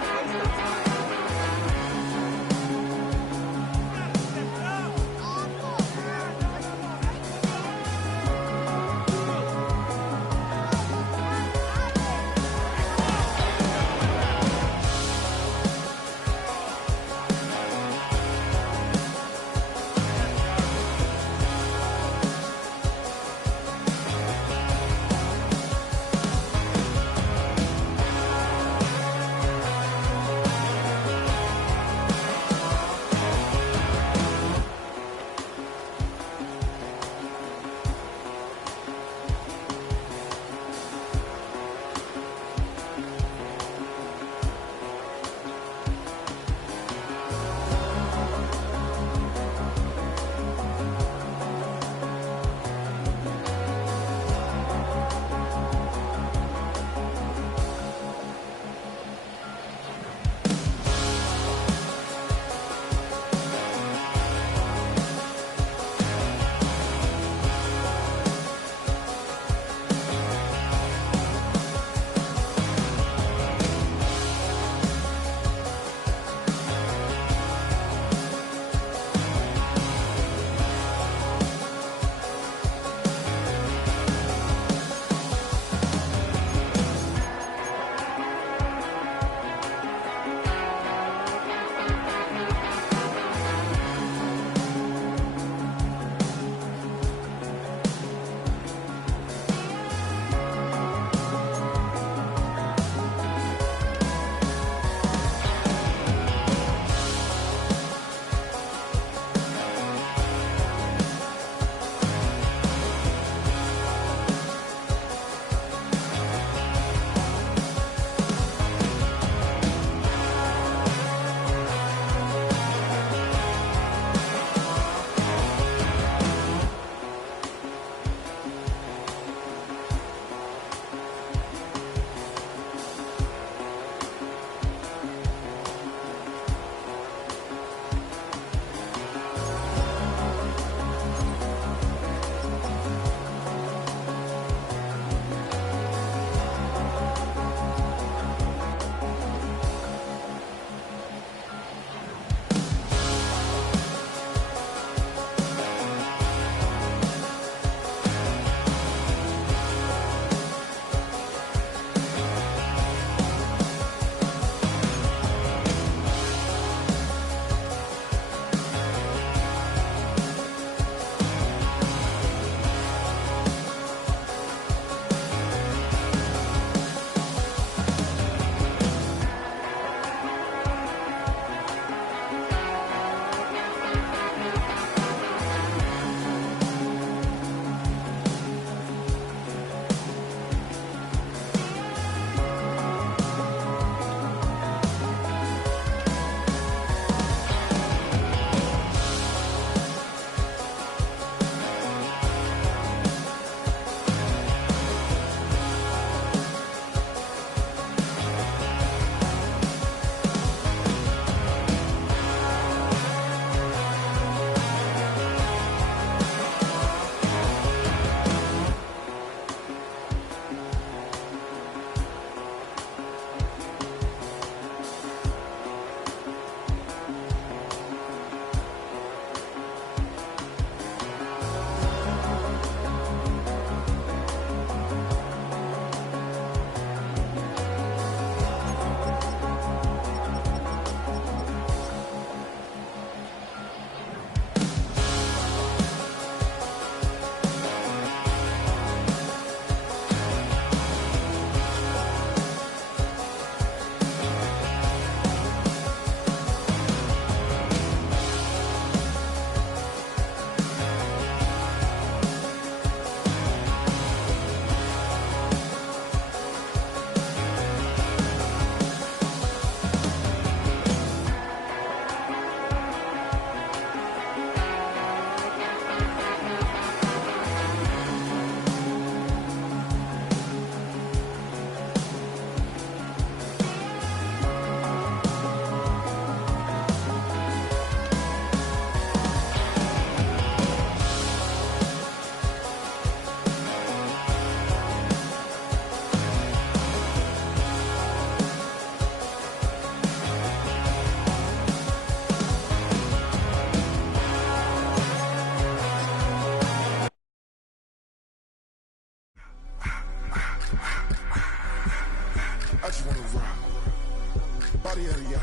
body out of ya.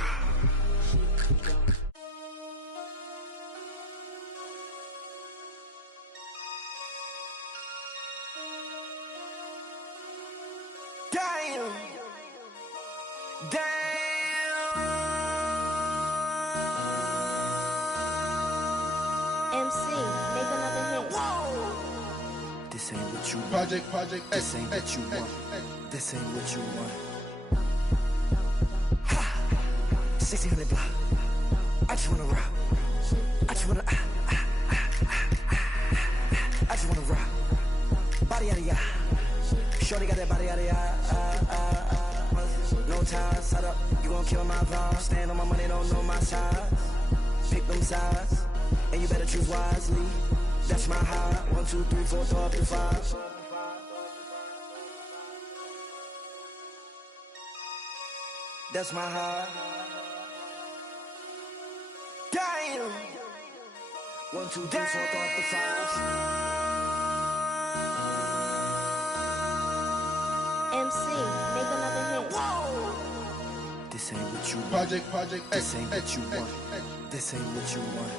Damn. MC, make another hit. This ain't what you want. Project This ain't what you want. This ain't what you want. 1600 block. I just wanna rock. I just wanna. I just wanna rock. Body out of ya. Shorty got that body out of ya. No ties, set up. You gon' kill my vibe. Stand on my money, don't know my size. Pick them sides, and you better choose wisely. That's my high. 1, 2, 3, 4, throw up to 5. That's my high. Damn. 1, 2, 3, 4, throw up to 5. MC, make another hit. This ain't what you want. Project This ain't what you want. This ain't what you want.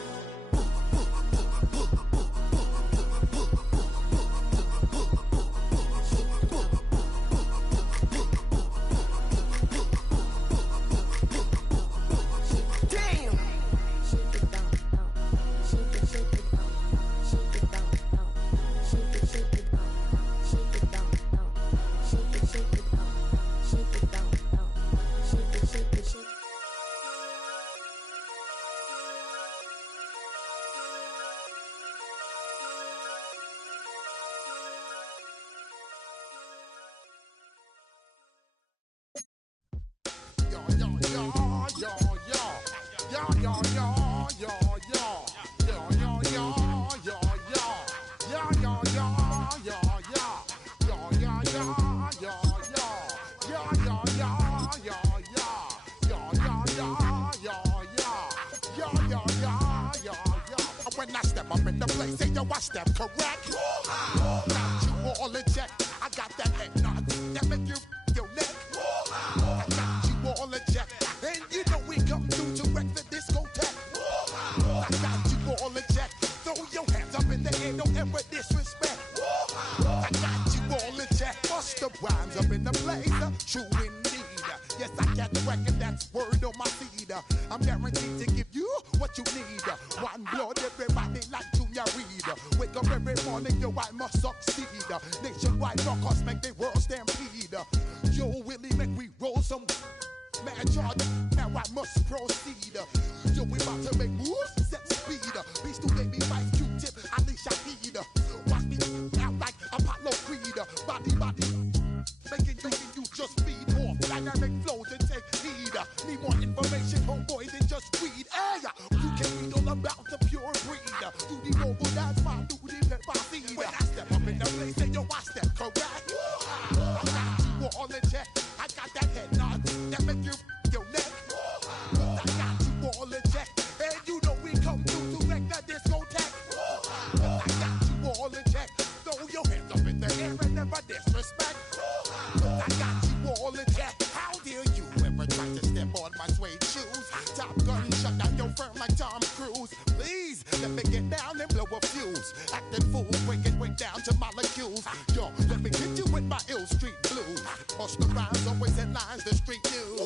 When I step up in the place, say yo, I step correct. Got you all in check. I got that head nod that make you your neck. I got you all in check, and you know we come through to wreck the discotheque. I got you all in check. Throw your hands up in the air, don't ever disrespect. I got you all in check. Bust the rhymes up in the place, true indeed. Yes, I got the record, that's word on my feed. I'm guaranteed to give you what you need. One blood, everybody like Junior Reed. Wake up every morning, yo, I must succeed. Nationwide rockers make the world stampede. Yo, Willie, make we roll some man charge. Now I must proceed. Yo, we about to make moves, set speed. Beast to make me fight Q-tip, Ali Shaheed. Watch me out like Apollo Creed. Body, making you just feed off dynamic flows and take heed. Need more information, homeboy, than just read. Hey, you can read all about the pure breed. Do the mobile dance, my do the pepper seed. When I step up in the place, say yo, I step correct. I got you all in check. I got that head nod that make you your neck. I got you all in check, and you know we come through to wreck the discotheque. I got you all in check. Throw your hands up in the air and never disrespect. I got you all in check. How dare you ever try to step on my suede shoes? Top Gun shut down your firm like Tom Cruise. Please let me get down and blow a fuse. Acting fool, breaking way down to molecules. Yo, let me hit you with my ill street blues. Bust the rhymes, always headlines, the street news.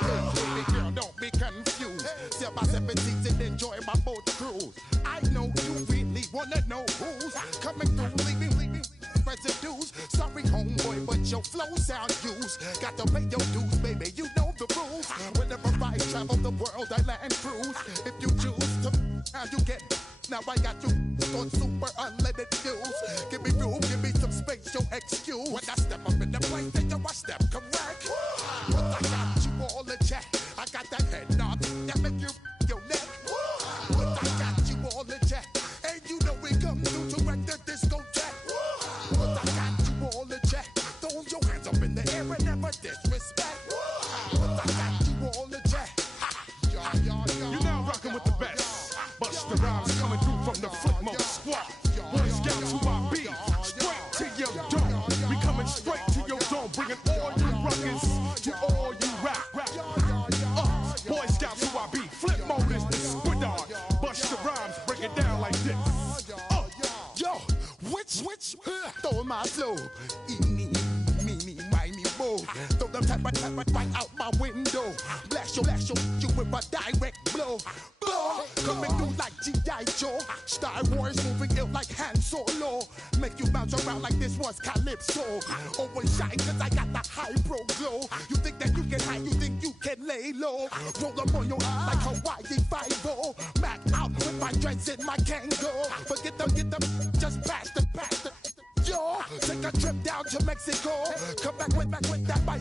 Hey, baby girl, don't be confused. Step by 17 and enjoy my boat cruise. I know you really wanna know who's coming through, leaving residues. Sorry, homeboy, but your flow sound used. Got to pay your dues, baby, you know the rules. Whenever I travel the world, I land cruise. If you choose to, how you get. Now I got you on super unlimited views. Give me room, give me some space, your excuse. When I step up in the place, then I step correct. But I got you all in check. I got that head nod that make you your neck. But I got you all in check, and you know we come through to wreck the discotheque. But I got you all in check. Throw your hands up in the air and never disrespect. But I got you all in check. You're now rocking with the best. Busta Rhymes coming through from the Flipmode Squad. Boy Scouts who I be. Straight to your dome. We coming straight to your dome. Bringing all you ruckus to all you rap. my flow. Me, me, boo. Throw them type right out my window. Blast you with a direct blow. Blow, coming through like G.I. Joe. Star Wars moving ill like Han Solo. Make you bounce around like this was Calypso. Always shine cause I got the high pro glow. You think that you can hide, you think you can lay low. Roll up on your eye like Hawaii 5-0. Mac out with my dreads in my Kango. Forget them, get them, just pass the. Yo, take a trip down to Mexico. Come back with that bike.